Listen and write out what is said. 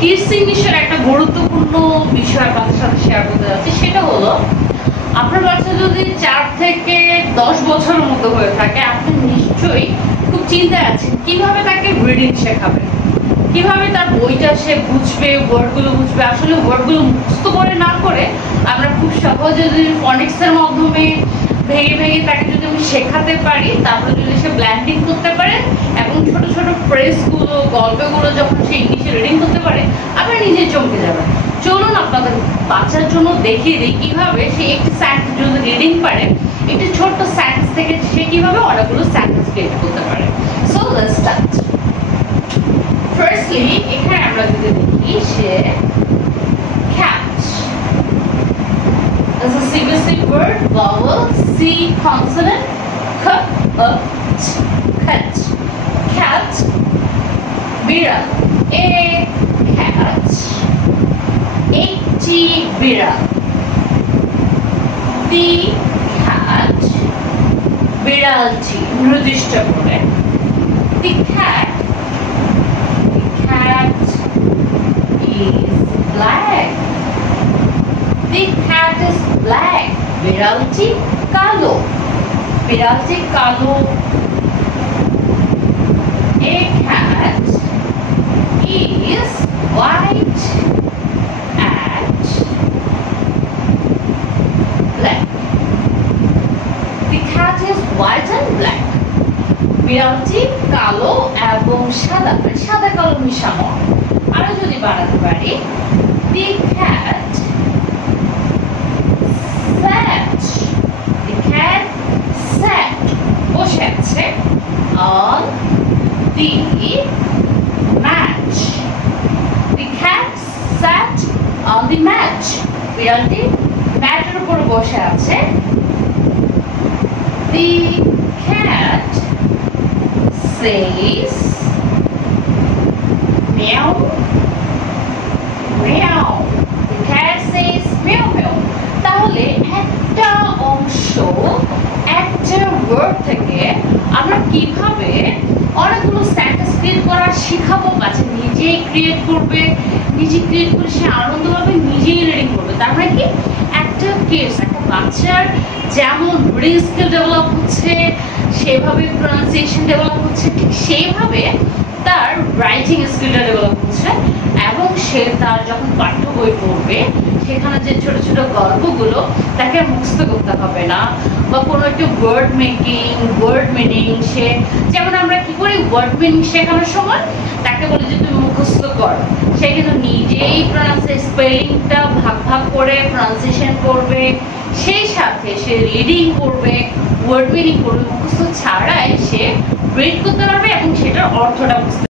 Kids ইংলিশের একটা গুরুত্বপূর্ণ বিষয় আপনাদের সাথে শেয়ার করতে যাচ্ছি, সেটা হলো আপনার বাচ্চা যদি 4 থেকে 10 বছরের মতো হয়ে থাকে, আপনি নিশ্চয়ই খুব চিন্তায় আছেন কিভাবে তাকে রিডিং শেখাবেন, কিভাবে তার বইটা সে বুঝবে, ওয়ার্ডগুলো বুঝবে। আসলে ওয়ার্ডগুলো মুখস্থ করে না করে আমরা খুব সহজে যদি ফনিক্সের মাধ্যমে ভেঙে ভেঙে তাকে যদি আমি শেখাতে পারি, তারপরে যদি সে ব্ল্যান্ডিং করতে পারে এবং ছোট ছোট ফ্রেজগুলো, গল্পগুলো যখন সে ইংলিশে রিডিং করতে পারে, আপনি নিজে চমকে যাবেন। চলুন আপনাদের বাচ্চার জন্য দেখিয়ে দিই কিভাবে সে একটি সেন্টেন্স যদি রিডিং পারে, একটি ছোট্ট সেন্টেন্স থেকে সে কিভাবে অনেকগুলো সেন্টেন্স ক্রিয়েট করতে পারে। So let's start. ফার্স্টলি এখানে আমরা যদি দেখি, সে cat is a CBC word, vowel, C consonant, k, t, cat, cat, বিড়াল, a cat, একটি বিড়াল, the cat, বিড়ালটি নির্দিষ্ট করে, the cat is black. The cat is black. বিড়ালটি কালো, বিড়ালটি কালো। A cat is white and black. The cat is white and black. বিড়ালটি কালো এবং সাদা, সাদা কালো মিশানো। আরো যদি বাড়াতে পারি, the cat sat. The cat sat, বসে আছে, on the mat. The cat sat on the mat. বিড়ালটি ম্যাটের উপর বসে আছে। The cat says meow meow. The cat says meow meow. তাহলে একটা অংশ, একটা ওয়ার্ড থেকে আমরা কিভাবে অনেকগুলো সেন্টেন্স ক্রিয়েট করা শিখাবো। বাচ্চা নিজেই ক্রিয়েট করবে, নিজে ক্রিয়েট করে সে আনন্দ পাবে, নিজেই রিডিং করবে। তার মানে কি, একটা কেস, একটা বাচ্চার যেমন রিডিং স্কিল ডেভেলপ হচ্ছে, সেভাবে প্রনাউন্সিয়েশন ডেভেলপ হচ্ছে, ঠিক সেইভাবে তার রাইটিং স্কিলটা ডেভেলপ হচ্ছে। এবং সে তার যখন পাঠ্য বই পড়বে, সেখানে যে ছোট ছোট গল্পগুলো তাকে মুখস্থ করতে হবে না, বা কোনো একটা ওয়ার্ড মেকিং, ওয়ার্ড মিনিং, সে যেমন আমরা কি করি ওয়ার্ড মিনিং শেখানোর সময় তাকে বলি যে তুমি মুখস্থ করো, সে কিন্তু নিজেই স্পেলিংটা ভাগ ভাগ করে প্রনাউন্সিয়েশন করবে, সেই সাথে সে রিডিং করবে, ওয়ার্ড মিনিং করবে। মুখস্থ ছাড়াই সে রিড করতে পারবে এবং সেটার অর্থটা বুঝতে